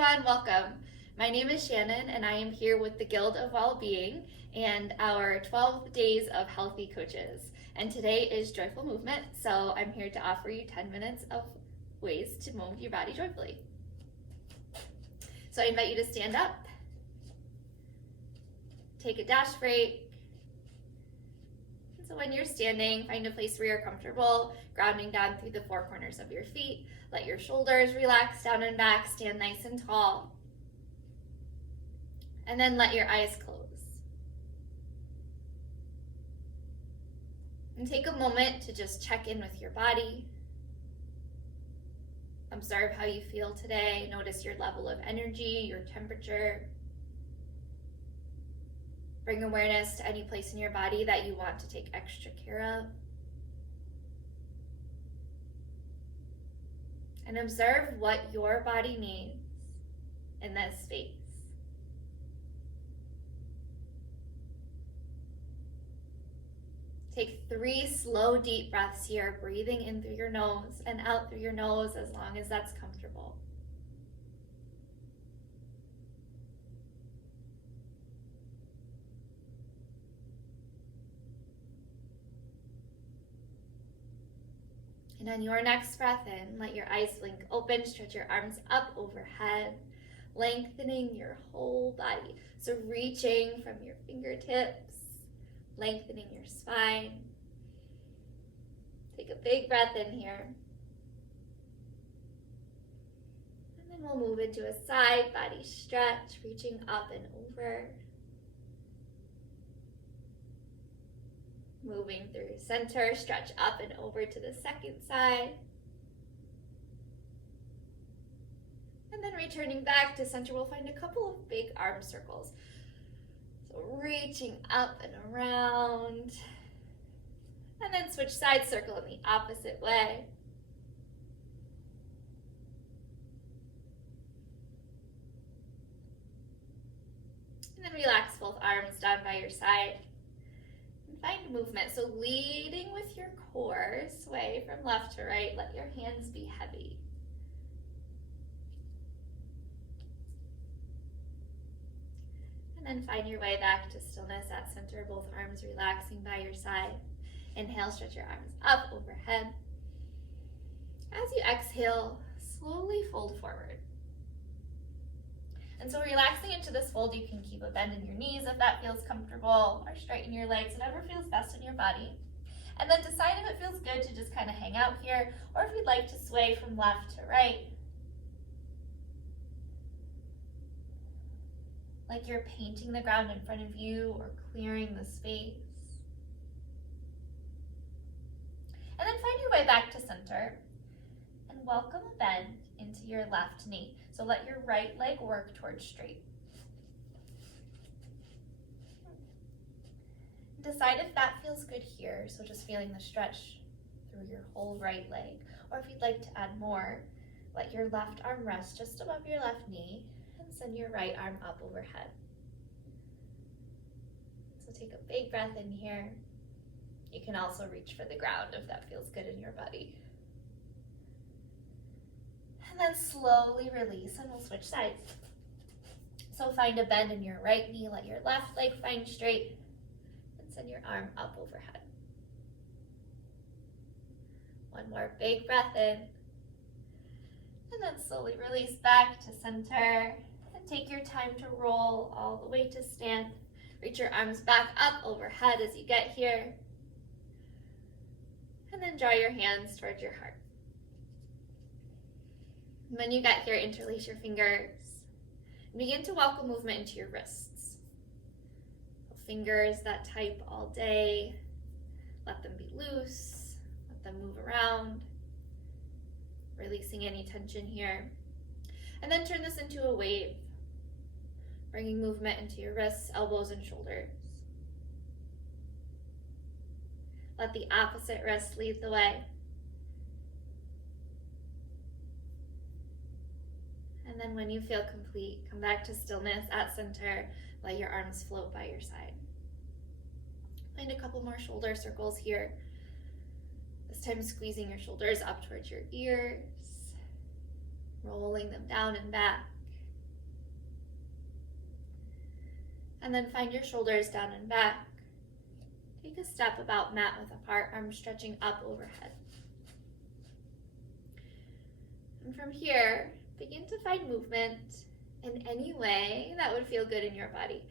everyone, welcome. My name is Shannon and I am here with the Guild of Wellbeing and our 12 Days of Healthy Coaches. And today is Joyful Movement, so I'm here to offer you 10 minutes of ways to move your body joyfully. So I invite you to stand up, take a dash break. So when you're standing, find a place where you're comfortable, grounding down through the four corners of your feet. Let your shoulders relax down and back, stand nice and tall. And then let your eyes close. And take a moment to just check in with your body. Observe how you feel today. Notice your level of energy, your temperature. Bring awareness to any place in your body that you want to take extra care of. And observe what your body needs in this space. Take 3 slow, deep breaths here, breathing in through your nose and out through your nose as long as that's comfortable. And on your next breath in, let your eyes blink open, stretch your arms up overhead, lengthening your whole body. So reaching from your fingertips, lengthening your spine. Take a big breath in here. And then we'll move into a side body stretch, reaching up and over. Moving through center, stretch up and over to the second side. And then returning back to center, we'll find a couple of big arm circles. So reaching up and around. And then switch side, circle in the opposite way. And then relax both arms down by your side. Find movement, so leading with your core, sway from left to right, let your hands be heavy. And then find your way back to stillness at center, both arms relaxing by your side. Inhale, stretch your arms up overhead. As you exhale, slowly fold forward. And so relaxing into this fold, you can keep a bend in your knees if that feels comfortable, or straighten your legs, whatever feels best in your body. And then decide if it feels good to just kind of hang out here, or if you'd like to sway from left to right. Like you're painting the ground in front of you or clearing the space. And then find your way back to center and welcome a bend into your left knee. So let your right leg work towards straight. Decide if that feels good here, so just feeling the stretch through your whole right leg. Or if you'd like to add more, let your left arm rest just above your left knee and send your right arm up overhead. So take a big breath in here. You can also reach for the ground if that feels good in your body. And then slowly release and we'll switch sides. So find a bend in your right knee, let your left leg find straight, and send your arm up overhead. One more big breath in. And then slowly release back to center. And take your time to roll all the way to stand. Reach your arms back up overhead as you get here. And then draw your hands towards your heart. When you get here, interlace your fingers and begin to welcome movement into your wrists. Fingers that type all day, let them be loose, let them move around, releasing any tension here. And then turn this into a wave, bringing movement into your wrists, elbows, and shoulders. Let the opposite wrist lead the way. And then when you feel complete, come back to stillness at center. Let your arms float by your side. Find a couple more shoulder circles here. This time squeezing your shoulders up towards your ears, rolling them down and back. And then find your shoulders down and back. Take a step about mat width apart, arms stretching up overhead. And from here, begin to find movement in any way that would feel good in your body.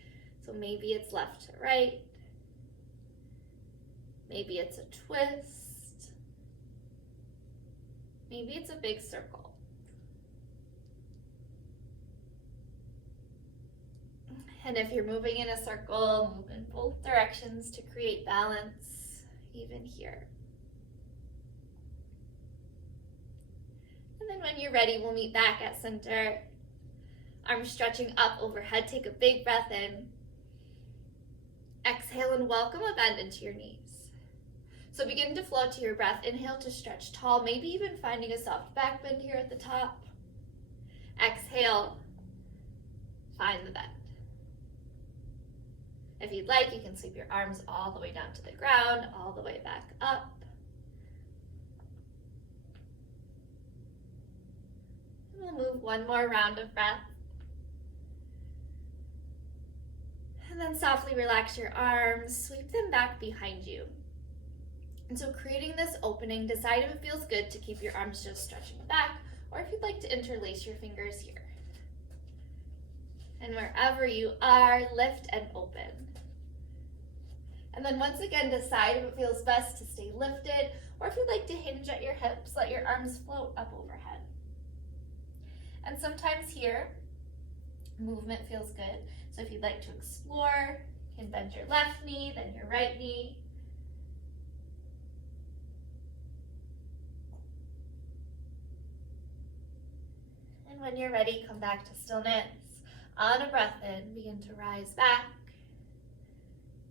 So maybe it's left to right. Maybe it's a twist. Maybe it's a big circle. And if you're moving in a circle, move in both directions to create balance, even here. And then when you're ready, we'll meet back at center. Arms stretching up overhead. Take a big breath in. Exhale and welcome a bend into your knees. So begin to float to your breath. Inhale to stretch tall, maybe even finding a soft back bend here at the top. Exhale, find the bend. If you'd like, you can sweep your arms all the way down to the ground, all the way back up. And we'll move one more round of breath. And then softly relax your arms, sweep them back behind you. And so creating this opening, decide if it feels good to keep your arms just stretching back, or if you'd like to interlace your fingers here. And wherever you are, lift and open. And then once again, decide if it feels best to stay lifted, or if you'd like to hinge at your hips, let your arms float up overhead. And sometimes here, movement feels good. So if you'd like to explore, you can bend your left knee, then your right knee. And when you're ready, come back to stillness. On a breath in, begin to rise back.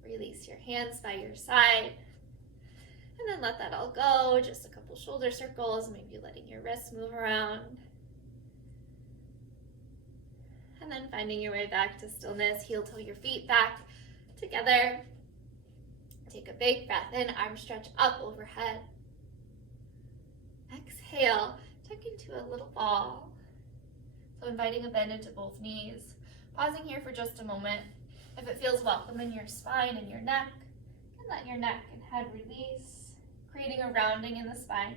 Release your hands by your side. And then let that all go. Just a couple shoulder circles, maybe letting your wrists move around. And then finding your way back to stillness. Heel toe your feet back together. Take a big breath in, arms stretch up overhead. Exhale, tuck into a little ball. So inviting a bend into both knees. Pausing here for just a moment. If it feels welcome in your spine and your neck, you can let your neck and head release, creating a rounding in the spine.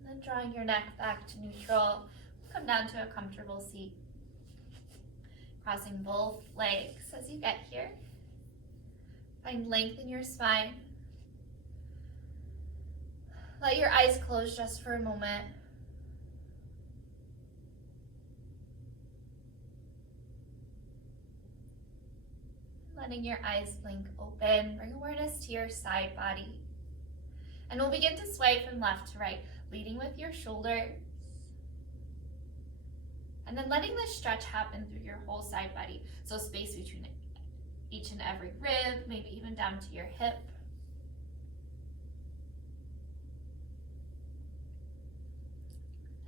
And then drawing your neck back to neutral, come down to a comfortable seat. Crossing both legs as you get here. Find length in your spine. Let your eyes close just for a moment. Letting your eyes blink open, bring awareness to your side body. And we'll begin to sway from left to right, leading with your shoulders. And then letting this stretch happen through your whole side body. So space between each and every rib, maybe even down to your hip.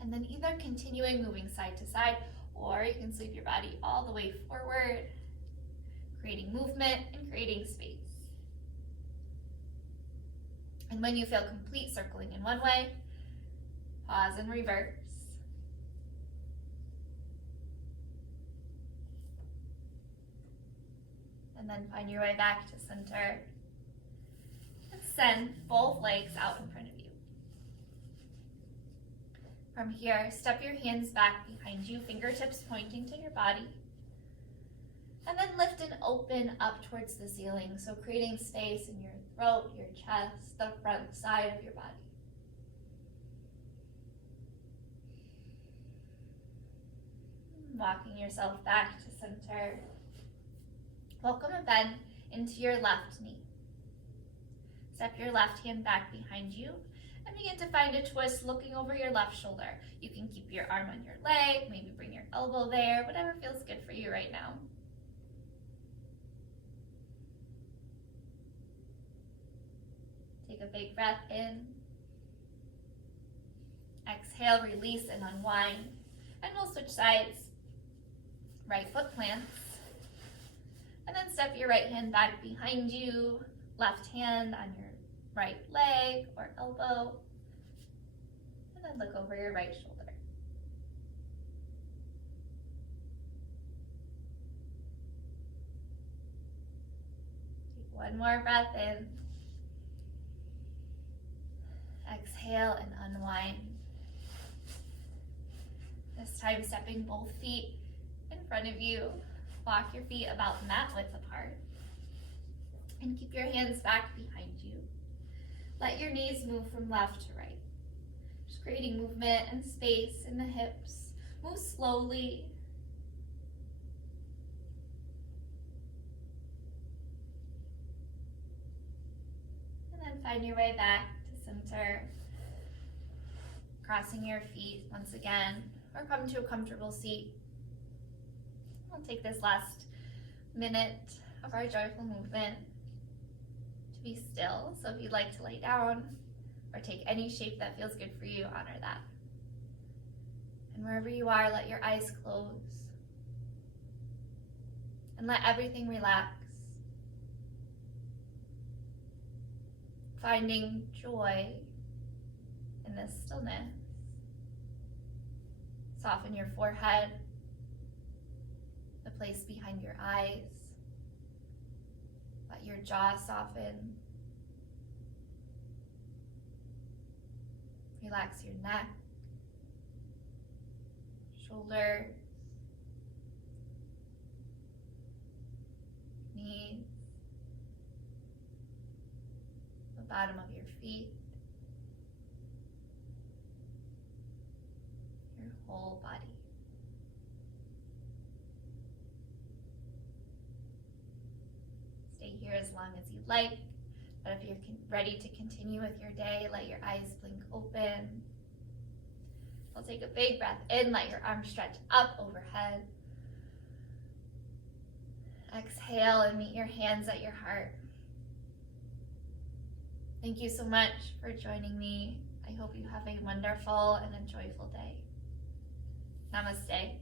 And then either continuing moving side to side, or you can sweep your body all the way forward, creating movement and creating space. And when you feel complete circling in one way, pause and reverse. And then find your way back to center. And send both legs out in front of you. From here, step your hands back behind you, fingertips pointing to your body. And then lift and open up towards the ceiling, so creating space in your throat, your chest, the front side of your body. Walking yourself back to center. Welcome a bend into your left knee. Step your left hand back behind you and begin to find a twist looking over your left shoulder. You can keep your arm on your leg, maybe bring your elbow there, whatever feels good for you right now. Take a big breath in. Exhale, release and unwind. And we'll switch sides. Right foot plants. And then step your right hand back behind you. Left hand on your right leg or elbow. And then look over your right shoulder. One more breath in. Exhale and unwind. This time stepping both feet in front of you. Walk your feet about mat width apart. And keep your hands back behind you. Let your knees move from left to right. Just creating movement and space in the hips. Move slowly. And then find your way back to center. Crossing your feet once again, or come to a comfortable seat. We'll take this last minute of our joyful movement to be still. So if you'd like to lay down or take any shape that feels good for you, honor that. And wherever you are, let your eyes close and let everything relax. Finding joy in this stillness. Soften your forehead, the place behind your eyes. Let your jaw soften. Relax your neck, shoulders, knees, the bottom of your feet, your whole body. Stay here as long as you'd like, but if you're ready to continue with your day, let your eyes blink open. We'll take a big breath in, let your arms stretch up overhead. Exhale and meet your hands at your heart. Thank you so much for joining me. I hope you have a wonderful and a joyful day. Namaste.